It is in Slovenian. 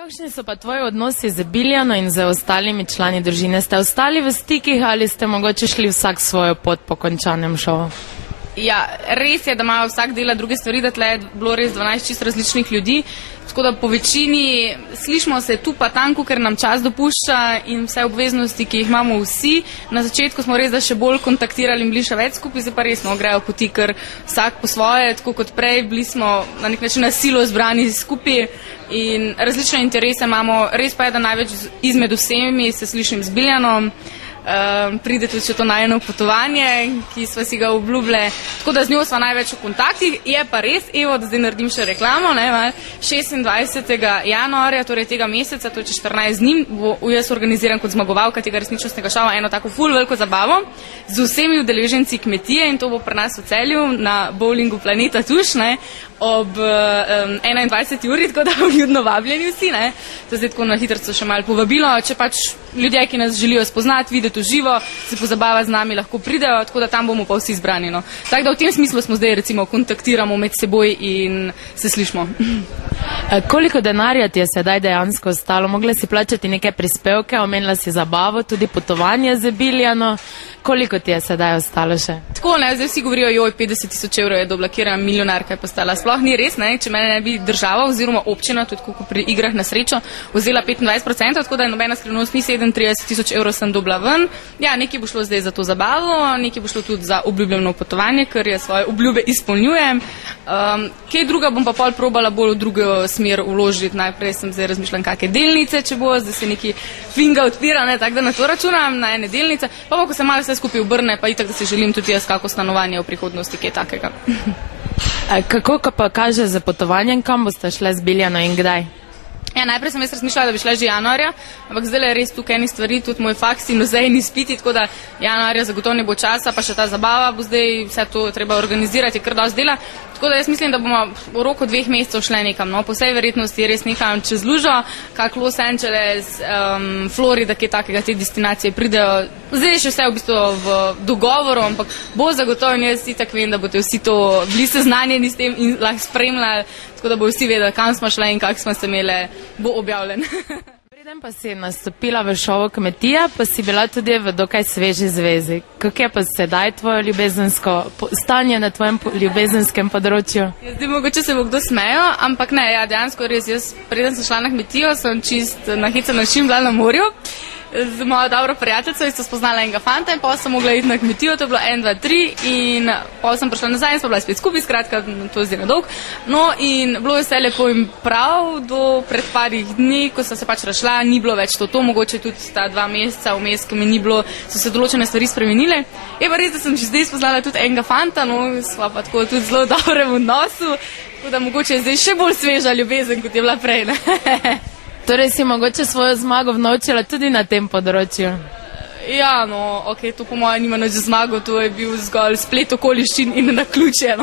Kakšni so pa tvoji odnosi z Biljano in z ostalimi člani družine? Ste ostali v stikih ali ste mogoče šli vsak svojo pot po končanem šovu? Ja, res je, da imajo vsak dela druge stvari, da tle je bilo res 12 čisto različnih ljudi, tako da po večini slišimo se tu pa tanko, ker nam čas dopušča in vse obveznosti, ki jih imamo vsi. Na začetku smo res da še bolj kontaktirali in bili še več skupaj, zdaj pa resno grejo poti, ker vsak po svoje, tako kot prej, bili smo na nek način na silo zbrani skupaj in različne interese imamo. Res pa je, da največ izmed vsemi se slišim z Biljano. Pride tudi še to najeno potovanje, ki sva si ga obljubile, tako da z njo sva največ v kontaktih. Je pa res, evo, da zdaj naredim še reklamo, 26. januarja, torej tega meseca, to je 14 dni, bo jaz organiziran kot zmagovalka tega resničnostnega šova eno tako ful veliko zabavo z vsemi udeleženci kmetije in to bo pri nas v Celju na bowlingu Planeta Tuš, ob 21. uri, tako da vljudno vabljeni vsi, To zdaj tako na hitrico še malo povabilo, če pač ljudje, ki nas želijo spoznati, videti v živo, se pozabavati z nami, lahko pridejo, tako da tam bomo pa vsi zbrani, Tako da v tem smislu smo zdaj recimo kontaktiramo med seboj in se slišimo. Koliko denarja ti je sedaj dejansko ostalo? Mogla si plačati neke prispevke, omenila si zabavo, tudi potovanje z Biljano. Koliko ti je sedaj ostalo še? Tako, zdaj vsi govorijo, 50 000 evrov je doblokirana milijonarka je postala. Sploh ni res, če mene ne bi država oziroma občina, tudi kot pri igrah na srečo, vzela 25%, tako da je nobena skrivnost, ni 37 000 evrov sem dobila ven. Ja, nekaj bo šlo zdaj za to zabavo, nekaj bo šlo tudi za obljubljeno potovanje, ker je svoje obljube izpolnjujem. Kaj druga bom pa pol probala bolj v drugo smer vložiti. Najprej sem zdaj razmišljala, kakšne delnice, če bo, zdaj se neki finga odpira, tako da na to računam, na ene delnice, pa ko se malo vse skupaj obrne, pa itak, da si želim tudi jaz kako stanovanje v prihodnosti, kaj takega. Kako pa kaže za potovanjem, kam boste šle z Biljano in kdaj? Ja, najprej sem jaz razmišljala, da bi šla že januarja, ampak zdaj je res tukaj eni stvari, tudi moj faks in vzajni izpiti, tako da januarja zagotovo ne bo časa, pa še ta zabava bo zdaj, vse to treba organizirati, je kar dosti dela. Tako da jaz mislim, da bomo v roku 2 mesecev šle nekam, Po vsej verjetnosti je res nekam čez lužo, kak Los Angeles, Florida, kaj takega, te destinacije pridejo. Zdaj je še vse v bistvu v dogovoru, ampak bo zagotovo in jaz itak vem, da boste vsi to bili seznanjeni s tem in lahko spremljali, tako da bo vsi vedeli, kam smo šle in kak smo se imeli, bo objavljen. Preden pa si nastopila v šovu Kmetija, pa si bila tudi v dokaj sveži zvezi. Kako je pa sedaj tvoje ljubezensko stanje na tvojem ljubezenskem področju? Zdaj mogoče se bo kdo smejal, ampak ne, dejansko res, jaz preden sem šla na Kmetijo, sem čist na hecen način bila na morju z mojo dobro prijateljico in sem spoznala enega fanta in pa sem mogla iti na Kmetijo, to je bilo 1, 2, 3 in pa sem prišla nazaj in smo bila spet skupaj, skratka, to je zdaj nedolg. No in bilo je vse lepo in prav do pred parih dni, ko sem se pač razšla, ni bilo več to, mogoče tudi ta 2 meseca vmes, ko mi ni bilo, so se določene stvari spremenile. Je pa res, da sem že zdaj spoznala tudi enega fanta, sva pa tako tudi zelo dobrem odnosu, tako da mogoče je zdaj še bolj sveža ljubezen, kot je bila prej, Torej si mogoče svojo zmago vnovčila tudi na tem področju? Ja, to po mojem nima nič zmago, to je bil zgolj splet okoliščin in naključje,